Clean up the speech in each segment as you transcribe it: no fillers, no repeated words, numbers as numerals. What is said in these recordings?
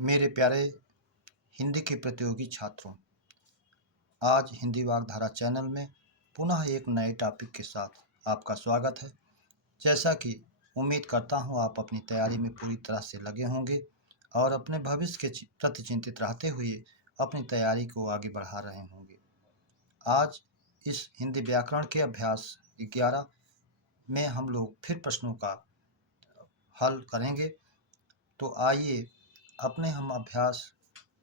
मेरे प्यारे हिंदी के प्रतियोगी छात्रों, आज हिंदी वागधारा चैनल में पुनः एक नए टॉपिक के साथ आपका स्वागत है। जैसा कि उम्मीद करता हूं आप अपनी तैयारी में पूरी तरह से लगे होंगे और अपने भविष्य के प्रति चिंतित रहते हुए अपनी तैयारी को आगे बढ़ा रहे होंगे। आज इस हिंदी व्याकरण के अभ्यास 11 में हम लोग फिर प्रश्नों का हल करेंगे। तो आइए अपने हम अभ्यास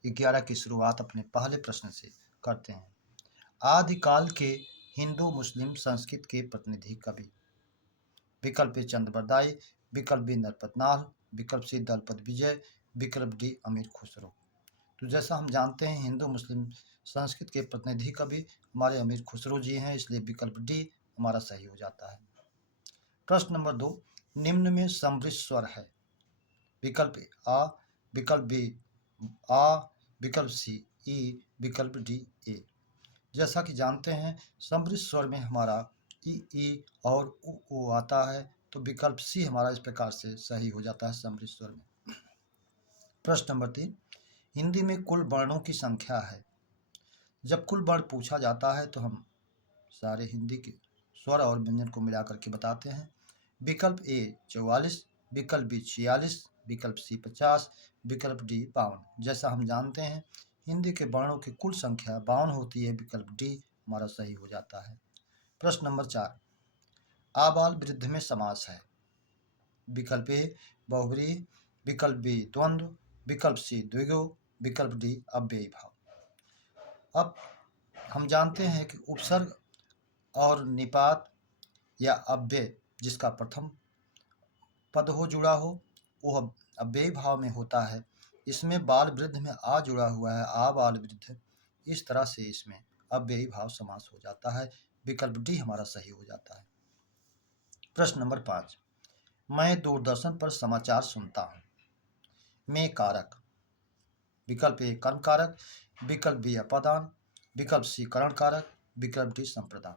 11 की शुरुआत अपने पहले प्रश्न से करते हैं। आदिकाल के हिंदू मुस्लिम संस्कृत के प्रतिनिधि कवि। विकल्प ए चंद्रबरदाई, विकल्प बी नरपत नाल, विकल्प सी दलपत विजय, विकल्प डी अमीर खुसरो। तो जैसा हम जानते हैं हिंदू मुस्लिम संस्कृत के प्रतिनिधि कवि हमारे अमीर खुसरो जी हैं, इसलिए विकल्प डी हमारा सही हो जाता है। प्रश्न नंबर 2, निम्न में समृद्ध स्वर है। विकल्प आ, विकल्प बी आ, विकल्प सी ई, विकल्प डी ए। जैसा कि जानते हैं समृद्ध स्वर में हमारा ई और उ आता है, तो विकल्प सी हमारा इस प्रकार से सही हो जाता है समृद्ध स्वर में। प्रश्न नंबर 3, हिंदी में कुल वर्णों की संख्या है। जब कुल वर्ण पूछा जाता है तो हम सारे हिंदी के स्वर और व्यंजन को मिलाकर के बताते हैं। विकल्प ए 44, विकल्प बी 46, विकल्प सी 50, विकल्प डी 52। जैसा हम जानते हैं हिंदी के वर्णों की कुल संख्या 52 होती है, विकल्प डी हमारा सही हो जाता है। प्रश्न नंबर 4, आबाल वृद्ध में समास है। विकल्प ए बहुव्रीहि, विकल्प बी द्वंद्व, विकल्प सी द्विगु, विकल्प डी अव्ययी भाव। अब हम जानते हैं कि उपसर्ग और निपात या अव्यय जिसका प्रथम पद हो जुड़ा हो वह अव्ययी भाव में होता है। इसमें बाल वृद्ध में आ जुड़ा हुआ है, आ बाल वृद्ध, इस तरह से इसमें अव्ययी भाव समास हो जाता है, विकल्प डी हमारा सही हो जाता है। प्रश्न नंबर 5, मैं दूरदर्शन पर समाचार सुनता हूँ। में कारक। विकल्प ए कर्म कारक, विकल्प बी अपादान, विकल्प सी करण कारक, विकल्प डी संप्रदान।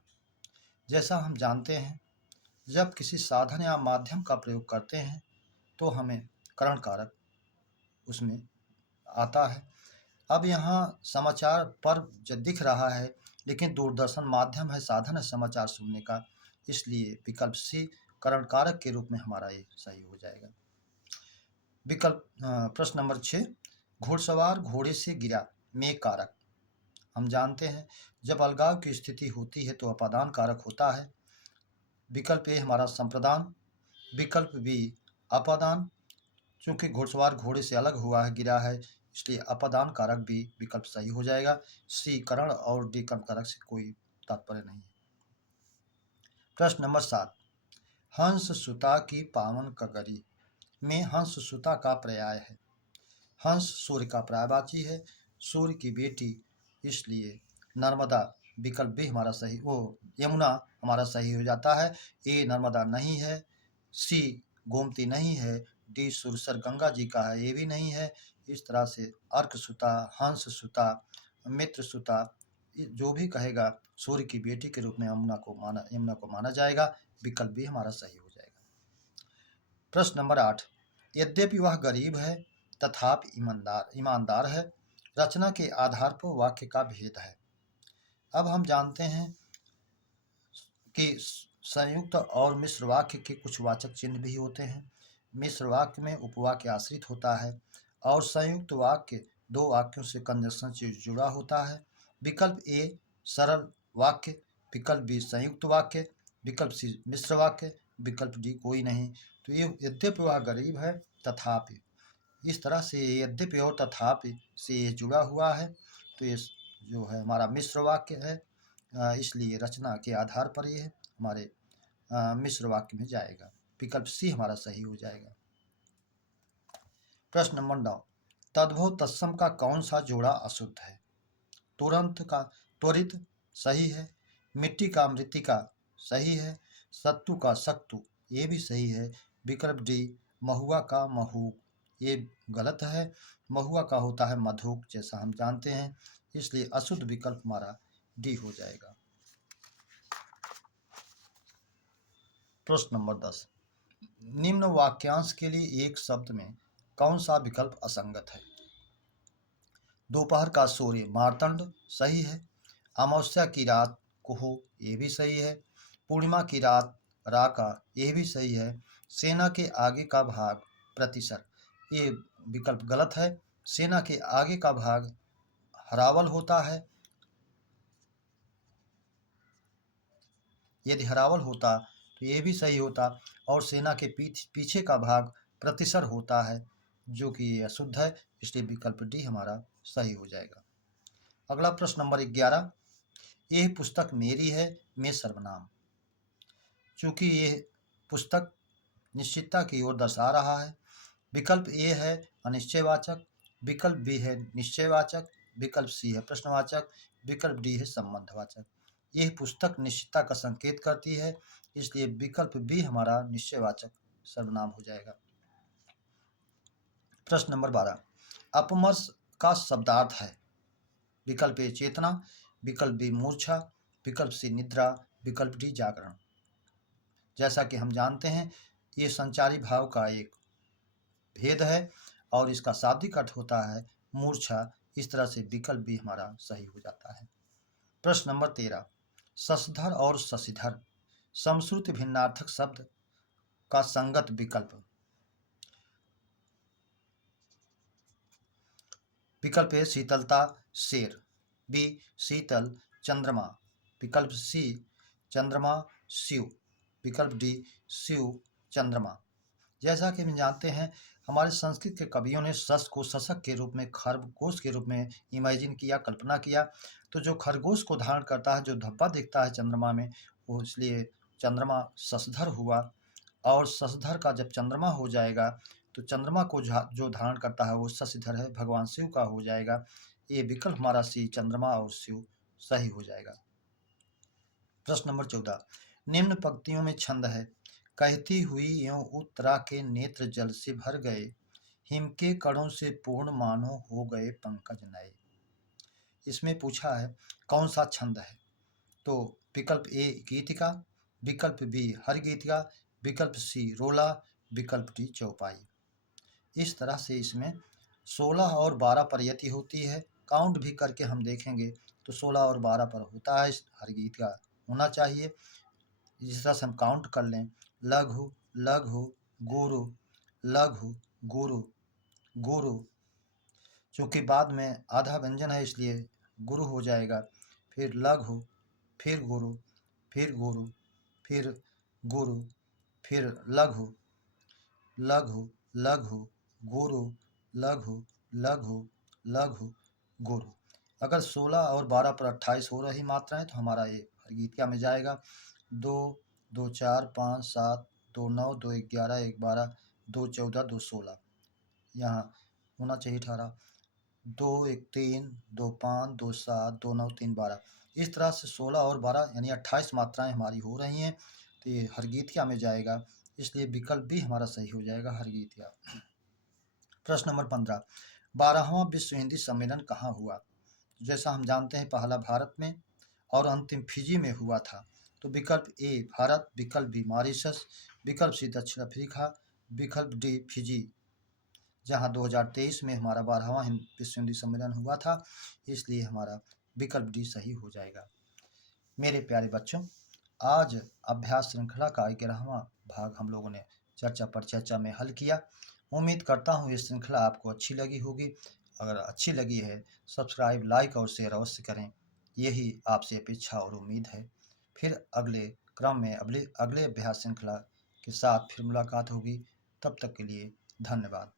जैसा हम जानते हैं जब किसी साधन या माध्यम का प्रयोग करते हैं तो हमें करण कारक उसमें आता है। अब यहाँ समाचार पर दिख रहा है लेकिन दूरदर्शन माध्यम है, साधन है समाचार सुनने का, इसलिए विकल्प सी करण कारक के रूप में हमारा ये सही हो जाएगा। विकल्प प्रश्न नंबर 6, घुड़सवार घोड़े से गिरा। में कारक। हम जानते हैं जब अलगाव की स्थिति होती है तो अपादान कारक होता है। विकल्प ए हमारा संप्रदान, विकल्प बी अपादान, चूंकि घुड़सवार घोड़े से अलग हुआ है, गिरा है, इसलिए अपादान कारक भी विकल्प सही हो जाएगा। सी करण और डी कर्म कारक से कोई तात्पर्य नहीं है। प्रश्न नंबर 7, हंस सुता की पावन कगरी। में हंस सुता का पर्याय है। हंस सूर्य का पर्यायवाची है, सूर्य की बेटी, इसलिए नर्मदा विकल्प भी हमारा सही, वो यमुना हमारा सही हो जाता है। ए नर्मदा नहीं है, सी गोमती नहीं है, डी सुरसर गंगा जी का है, ये भी नहीं है। इस तरह से अर्क सुता, हंस सुता, मित्र सुता, जो भी कहेगा सूर्य की बेटी के रूप में यमुना को माना जाएगा, विकल्प भी हमारा सही हो जाएगा। प्रश्न नंबर 8, यद्यपि वह गरीब है तथापि ईमानदार है। रचना के आधार पर वाक्य का भेद है। अब हम जानते हैं कि संयुक्त और मिश्र वाक्य के कुछ वाचक चिन्ह भी होते हैं। मिश्र वाक्य में उपवाक्य आश्रित होता है और संयुक्त वाक्य दो वाक्यों से कंजक्शन से जुड़ा होता है। विकल्प ए सरल वाक्य, विकल्प बी संयुक्त वाक्य, विकल्प सी मिश्र वाक्य, विकल्प डी कोई नहीं। तो ये यद्यपि वह गरीब है तथापि, इस तरह से यद्यपि और तथापि से ये जुड़ा हुआ है, तो ये जो है हमारा मिश्र वाक्य है, इसलिए रचना के आधार पर ये हमारे मिश्र वाक्य में जाएगा, विकल्प सी हमारा सही हो जाएगा। प्रश्न नंबर 9, तद्भव तत्सम का कौन सा जोड़ा अशुद्ध है। तुरंत का त्वरित सही है, मिट्टी का मृतिका सही है, सत्तू का सत्तू ये भी सही है, विकल्प डी महुआ का महूक ये गलत है, महुआ का होता है मधुक जैसा हम जानते हैं, इसलिए अशुद्ध विकल्प हमारा डी हो जाएगा। प्रश्न नंबर 10, निम्न वाक्यांश के लिए एक शब्द में कौन सा विकल्प असंगत है। दोपहर का सूर्य मार्तंड सही है। अमावस्या की रात कुहू ये भी सही है। पूर्णिमा की रात राका ये भी सही है। सेना के आगे का भाग प्रतिसर ये विकल्प गलत है। सेना के आगे का भाग हरावल होता है। यदि हरावल होता तो ये भी सही होता, और सेना के पीछे का भाग प्रतिसर होता है, जो कि ये अशुद्ध है, इसलिए विकल्प डी हमारा सही हो जाएगा। अगला प्रश्न नंबर 11, यह पुस्तक मेरी है मैं सर्वनाम। चूंकि ये पुस्तक निश्चितता की ओर दर्शा रहा है। विकल्प ए है अनिश्चयवाचक, विकल्प बी है निश्चयवाचक, विकल्प सी है प्रश्नवाचक, विकल्प डी है संबंधवाचक। यह पुस्तक निश्चितता का संकेत करती है, इसलिए विकल्प बी हमारा निश्चयवाचक सर्वनाम हो जाएगा। प्रश्न नंबर 12, अपमर्श का शब्दार्थ है। विकल्प ए चेतना, विकल्प बी मूर्छा, विकल्प सी निद्रा, विकल्प डी जागरण। जैसा कि हम जानते हैं, ये संचारी भाव का एक भेद है और इसका शाब्दिक अर्थ होता है मूर्छा। इस तरह से विकल्प भी हमारा सही हो जाता है। प्रश्न नंबर 13, शशधर और शशिधर समश्रुत भिन्नार्थक शब्द का संगत विकल्प। विकल्प ए शीतलता शेर, बी शीतल चंद्रमा, विकल्प सी चंद्रमा शिव, विकल्प डी शिव चंद्रमा। जैसा कि हम जानते हैं, हमारे संस्कृत के कवियों ने शश को शशक के रूप में, खरगोश के रूप में इमेजिन किया, कल्पना किया। तो जो खरगोश को धारण करता है, जो धब्बा दिखता है चंद्रमा में, वो इसलिए चंद्रमा शशधर हुआ। और शशधर का जब चंद्रमा हो जाएगा तो चंद्रमा को जो धारण करता है वो शशिधर है, भगवान शिव का हो जाएगा। ये विकल्प हमारा सी चंद्रमा और शिव सही हो जाएगा। प्रश्न नंबर 14, निम्न पंक्तियों में छंद है। कहती हुई यों उत्तरा के नेत्र जल से भर गए, हिम के कणों से पूर्ण मानो हो गए पंकज नए। इसमें पूछा है कौन सा छंद है। तो विकल्प ए गीतिका, विकल्प बी हर गीतिका, विकल्प सी रोला, विकल्प डी चौपाई। इस तरह से इसमें 16 और 12 पर यति होती है। काउंट भी करके हम देखेंगे तो 16 और 12 पर होता है, हर गीत का होना चाहिए। जिस तरह से हम काउंट कर लें, लघु लघु गुरु, लघु गुरु गुरु। चूंकि बाद में आधा व्यंजन है इसलिए गुरु हो जाएगा। फिर लघु, फिर गुरु, फिर गुरु, फिर गुरु, फिर लघु लघु लघु गुरु, लघु लघु लघु गुरु। अगर 16 और 12 पर 28 हो रही मात्राएं तो हमारा ये हरगीतिका में जाएगा। 2 2 4 5 7 2 9 2 11 1 12 2 14 2 16, यहाँ होना चाहिए 18। 2 1 3 2 5 2 7 2 9 3 12। इस तरह से 16 और 12 यानी 28 मात्राएं हमारी हो रही हैं, तो ये हरगीतिका में जाएगा, इसलिए विकल्प भी हमारा सही हो जाएगा हरगीतिका। प्रश्न नंबर 15, 12वां विश्व हिंदी सम्मेलन कहाँ हुआ। जैसा हम जानते हैं, पहला भारत में और अंतिम फिजी में हुआ था। तो विकल्प ए भारत, विकल्प बी मॉरिशस, विकल्प सी दक्षिण अफ्रीका, विकल्प डी फिजी। जहां 2023 में हमारा 12वां विश्व हिंदी सम्मेलन हुआ था, इसलिए हमारा विकल्प डी सही हो जाएगा। मेरे प्यारे बच्चों, आज अभ्यास श्रृंखला का 11वां भाग हम लोगों ने चर्चा पर चर्चा में हल किया। उम्मीद करता हूँ ये श्रृंखला आपको अच्छी लगी होगी। अगर अच्छी लगी है, सब्सक्राइब, लाइक और शेयर अवश्य करें, यही आपसे अपेक्षा और उम्मीद है। फिर अगले क्रम में अगले अभ्यास श्रृंखला के साथ फिर मुलाकात होगी। तब तक के लिए धन्यवाद।